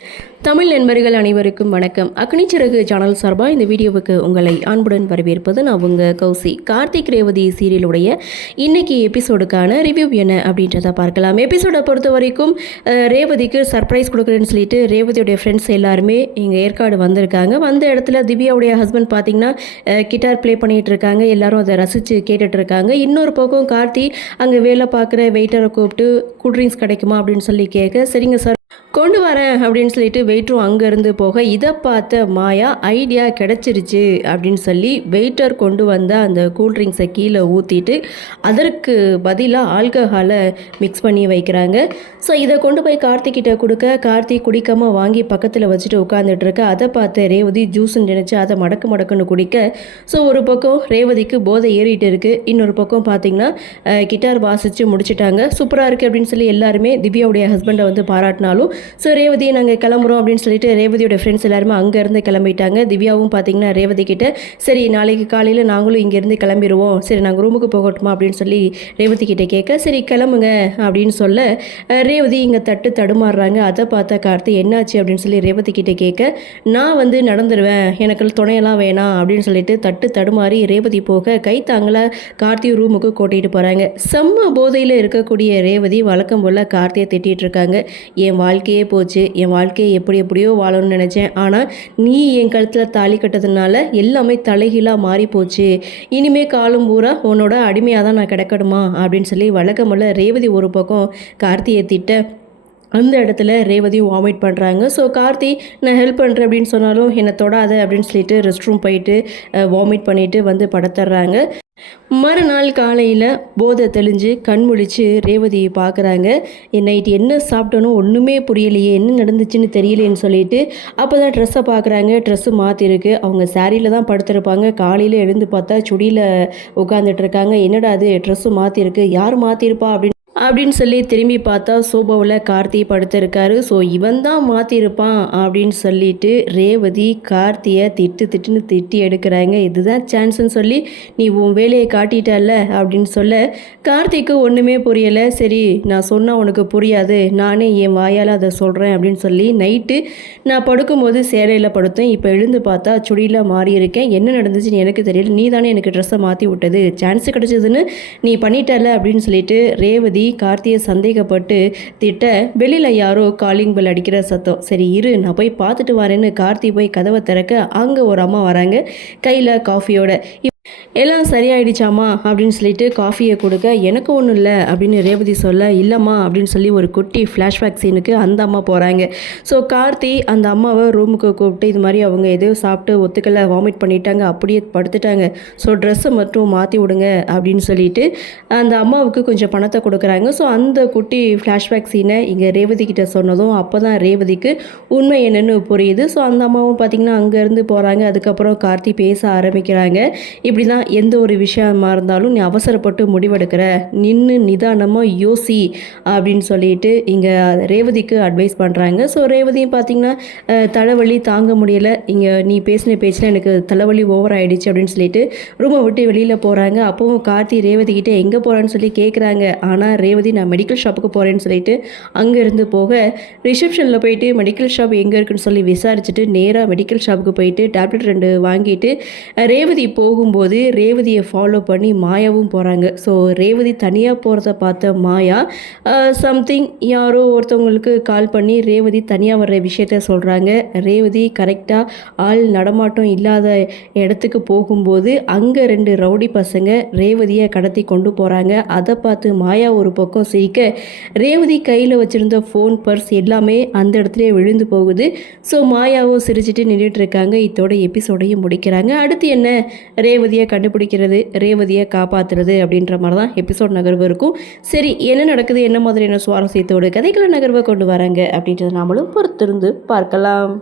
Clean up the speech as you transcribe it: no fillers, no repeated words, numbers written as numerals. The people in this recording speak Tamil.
தமிழ் நண்பர்கள் அனைவருக்கும் வணக்கம். அக்னிச்சிறகு சேனல் சார்பாக இந்த வீடியோவுக்கு உங்களை அன்புடன் வரவேற்பது நான் உங்கள் கௌசி. கார்த்திக் ரேவதி சீரியலுடைய இன்னைக்கு எபிசோடுக்கான ரிவ்யூ என்ன அப்படின்றத பார்க்கலாம். எபிசோடை பொறுத்த வரைக்கும் ரேவதிக்கு சர்ப்ரைஸ் கொடுக்குறேன்னு சொல்லிட்டு ரேவதியோடைய ஃப்ரெண்ட்ஸ் எல்லாருமே இங்கே ஏற்காடு வந்திருக்காங்க. வந்த இடத்துல திவ்யாவுடைய ஹஸ்பண்ட் பார்த்தீங்கன்னா கிட்டார் ப்ளே பண்ணிகிட்டு இருக்காங்க. எல்லாரும் அதை ரசித்து கேட்டுட்டு இருக்காங்க. இன்னொரு பக்கம் கார்த்தி அங்கே வேலை பார்க்குற வெயிட்டரை கூப்பிட்டு கூல்ட்ரிங்க்ஸ் கிடைக்குமா அப்படின்னு சொல்லி கேட்க, சரிங்க சார் கொண்டு வரேன் அப்படின்னு சொல்லிட்டு வெயிட்டரும் அங்கேருந்து போக, இதை பார்த்த மாயா ஐடியா கிடச்சிருச்சு அப்படின்னு சொல்லி வெயிட்டர் கொண்டு வந்த அந்த கூல்ட்ரிங்க்ஸை கீழே ஊற்றிட்டு அதற்கு பதிலாக ஆல்கஹாலை மிக்ஸ் பண்ணி வைக்கிறாங்க. ஸோ இதை கொண்டு போய் கார்த்திக்கிட்ட கொடுக்க, கார்த்திக் குடிக்காமல் வாங்கி பக்கத்தில் வச்சுட்டு உட்காந்துட்டு இருக்க. அதை பார்த்த ரேவதி ஜூஸ்ன்னு நினச்சி அதை மடக்குன்னு குடிக்க, ஸோ ஒரு பக்கம் ரேவதிக்கு போதை ஏறிட்டு இருக்குது. இன்னொரு பக்கம் பார்த்திங்கன்னா கிட்டார் வாசித்து முடிச்சுட்டாங்க. சூப்பராக இருக்குது அப்படின்னு சொல்லி எல்லாருமே திவ்யாவுடைய ஹஸ்பண்டை வந்து பாராட்டினாலும், ஸோ ரேவதியை நாங்கள் கிளம்புறோம் அப்படின்னு சொல்லிட்டு ரேவதியோட ஃப்ரெண்ட்ஸ் எல்லாருமே அங்கேருந்து கிளம்பிட்டாங்க. திவ்யாவும் பார்த்தீங்கன்னா ரேவதி கிட்ட, சரி நாளைக்கு காலையில் நாங்களும் இங்கேருந்து கிளம்பிடுவோம், சரி நாங்கள் ரூமுக்கு போகட்டுமா அப்படின்னு சொல்லி ரேவதி கிட்டே கேட்க, சரி கிளம்புங்க அப்படின்னு சொல்ல ரேவதி இங்கே தடுமாறுறாங்க. அதை பார்த்தா கார்த்தி என்னாச்சு அப்படின்னு சொல்லி ரேவதி கிட்டே கேட்க, நான் வந்து நடந்துடுவேன், எனக்கு துணையெல்லாம் வேணாம் அப்படின்னு சொல்லிட்டு தடுமாறி ரேவதி போக கைத்தாங்கள கார்த்தி ரூமுக்கு கூட்டிகிட்டு போகிறாங்க. செம்ம போதையில் இருக்கக்கூடிய ரேவதி வழக்கம் போல் கார்த்தியை திட்டிகிட்டு இருக்காங்க. என் வாழ்க்கையே போச்சு, என் வாழ்க்கையை எப்படியோ வாழணும்னு நினச்சேன், ஆனால் நீ என் கழுத்தில் தாலி கட்டதுனால எல்லாமே தலைகீழாக மாறி போச்சு, இனிமே காலம் பூரா உன்னோட அடிமையாக தான் நான் கிடக்கணுமா அப்படின்னு சொல்லி வழக்கமுள்ள ரேவதி ஒரு பக்கம் கார்த்தியை திட்ட, அந்த இடத்துல ரேவதியும் வாமிட் பண்ணுறாங்க. ஸோ கார்த்தி நான் ஹெல்ப் பண்ணுறேன் அப்படின்னு சொன்னாலும் என்னை தொடாத அப்படின்னு சொல்லிட்டு ரெஸ்ட் ரூம் போயிட்டு வாமிட் பண்ணிவிட்டு வந்து படுத்துடுறாங்க. மறுநாள் காலையில் போதை தெளிஞ்சு கண் முழிச்சு ரேவதியை பார்க்குறாங்க. நைட்டு என்ன சாப்பிட்டனோ ஒன்றுமே புரியலையே, என்ன நடந்துச்சுன்னு தெரியலேன்னு சொல்லிட்டு அப்போ தான் ட்ரெஸ்ஸை பார்க்குறாங்க. ட்ரெஸ்ஸு மாற்றிருக்கு. அவங்க சாரியில் தான் படுத்துருப்பாங்க. காலையில் எழுந்து பார்த்தா சுடியில் உட்காந்துட்டு இருக்காங்க. என்னடா அது ட்ரெஸ்ஸு மாற்றிருக்கு, யார் மாற்றிருப்பா அப்படின்னு சொல்லி திரும்பி பார்த்தா சோபாவில் கார்த்தி படுத்திருக்காரு. ஸோ இவன் தான் மாற்றிருப்பான் அப்படின்னு சொல்லிட்டு ரேவதி கார்த்தியை திட்டுன்னு திட்டி எடுக்கிறாங்க. இதுதான் சான்ஸ்ன்னு சொல்லி நீ உன் வேலையை காட்டிட்டல்ல அப்படின்னு சொல்ல, கார்த்திக்கு ஒன்றுமே புரியலை. சரி நான் சொன்னால் உனக்கு புரியாது, நானே என் வாயால் அதை சொல்கிறேன் அப்படின்னு சொல்லி நைட்டு நான் படுக்கும்போது சேலையில் படுத்தேன், இப்போ எழுந்து பார்த்தா சுடியில் மாறி இருக்கேன், என்ன நடந்துச்சுன்னு எனக்கு தெரியல, நீ தானே எனக்கு ட்ரெஸ்ஸை மாற்றி விட்டது, சான்ஸ் கிடச்சதுன்னு நீ பண்ணிட்டல அப்படின்னு சொல்லிட்டு ரேவதி கார்த்தியை சந்தேகப்பட்டு திட்ட, வெளியில் யாரோ காலிங் பெல் அடிக்கிற சத்தம். சரி இரு நான் போய் பார்த்துட்டு வரேன்னு கார்த்தி போய் கதவை திறக்க அங்கே ஒரு அம்மா வராங்க கையில் காஃபியோட. எல்லாம் சரியாயிடுச்சாமா அப்படின்னு சொல்லிட்டு காஃபியை கொடுக்க, எனக்கு ஒன்றும் இல்லை அப்படின்னு ரேவதி சொல்ல, இல்லைம்மா அப்படின்னு சொல்லி ஒரு குட்டி ஃப்ளாஷ்பேக் சீனுக்கு அந்த அம்மா போகிறாங்க. ஸோ கார்த்தி அந்த அம்மாவை ரூமுக்கு கூப்பிட்டு இது மாதிரி அவங்க எதையோ சாப்பிட்டு ஒத்துக்கலை, வாமிட் பண்ணிட்டாங்க, அப்படியே படுத்துட்டாங்க, ஸோ ட்ரெஸ்ஸை மட்டும் மாற்றி விடுங்க அப்படின்னு சொல்லிட்டு அந்த அம்மாவுக்கு கொஞ்சம் பணத்தை கொடுக்குறாங்க. ஸோ அந்த குட்டி ஃப்ளாஷ்பேக் சீனை இங்கே ரேவதி கிட்ட சொன்னதும் அப்போ தான் ரேவதிக்கு உண்மை என்னென்னு புரியுது. ஸோ அந்த அம்மாவும் பார்த்திங்கன்னா அங்கேருந்து போகிறாங்க. அதுக்கப்புறம் கார்த்தி பேச ஆரம்பிக்கிறாங்க. இப்படி தான் எந்த ஒரு விஷயமா இருந்தாலும் நீ அவசரப்பட்டு முடிவெடுக்கிற, நின்று நிதானமாக யோசி அப்படின்னு சொல்லிட்டு இங்கே ரேவதிக்கு அட்வைஸ் பண்ணுறாங்க. ஸோ ரேவதியும் பார்த்திங்கன்னா தலைவலி தாங்க முடியலை, இங்கே நீ பேசின பேச்சில் எனக்கு தலைவலி ஓவர் ஆகிடுச்சு அப்படின்னு சொல்லிட்டு ரூமை விட்டு வெளியில் போகிறாங்க. அப்போவும் கார்த்தி ரேவதிக்கிட்ட எங்கே போகிறான்னு சொல்லி கேட்குறாங்க. ஆனால் ரேவதி நான் மெடிக்கல் ஷாப்புக்கு போகிறேன்னு சொல்லிட்டு அங்கேருந்து போக, ரிசப்ஷனில் போயிட்டு மெடிக்கல் ஷாப் எங்கே இருக்குன்னு சொல்லி விசாரிச்சுட்டு நேராக மெடிக்கல் ஷாப்புக்கு போயிட்டு டேப்லெட் 2 வாங்கிட்டு ரேவதி போகும்போது ரேவதியை ஃபாலோ பண்ணி மாயாவும் போகிறாங்க. ஸோ ரேவதி தனியாக போகிறத பார்த்த மாயா சம்திங் யாரோ ஒருத்தவங்களுக்கு கால் பண்ணி ரேவதி தனியாக வர்ற விஷயத்த சொல்கிறாங்க. ரேவதி கரெக்டாக ஆள் நடமாட்டம் இல்லாத இடத்துக்கு போகும்போது அங்கே 2 ரவுடி பசங்க ரேவதியை கடத்தி கொண்டு போகிறாங்க. அதை பார்த்து மாயா ஒரு பக்கம் சிரிக்க, ரேவதி கையில் வச்சுருந்த ஃபோன், பர்ஸ் எல்லாமே அந்த இடத்துல விழுந்து போகுது. ஸோ மாயாவும் சிரிச்சுட்டு நின்றுட்டு இருக்காங்க. இதோட எபிசோடையும் முடிக்கிறாங்க. அடுத்து என்ன, ரேவதியை கண்டுபிடிக்கிறது, ரேவதியை காப்பாற்றுறது அப்படின்ற மாதிரி தான் எபிசோட் நகர்வு இருக்கும். சரி என்ன நடக்குது, என்ன மாதிரியான சுவாரஸ்யத்தோடு கதைகளை நகர்வை கொண்டு வராங்க அப்படின்றத நாமளும் பொறுத்திருந்து பார்க்கலாம்.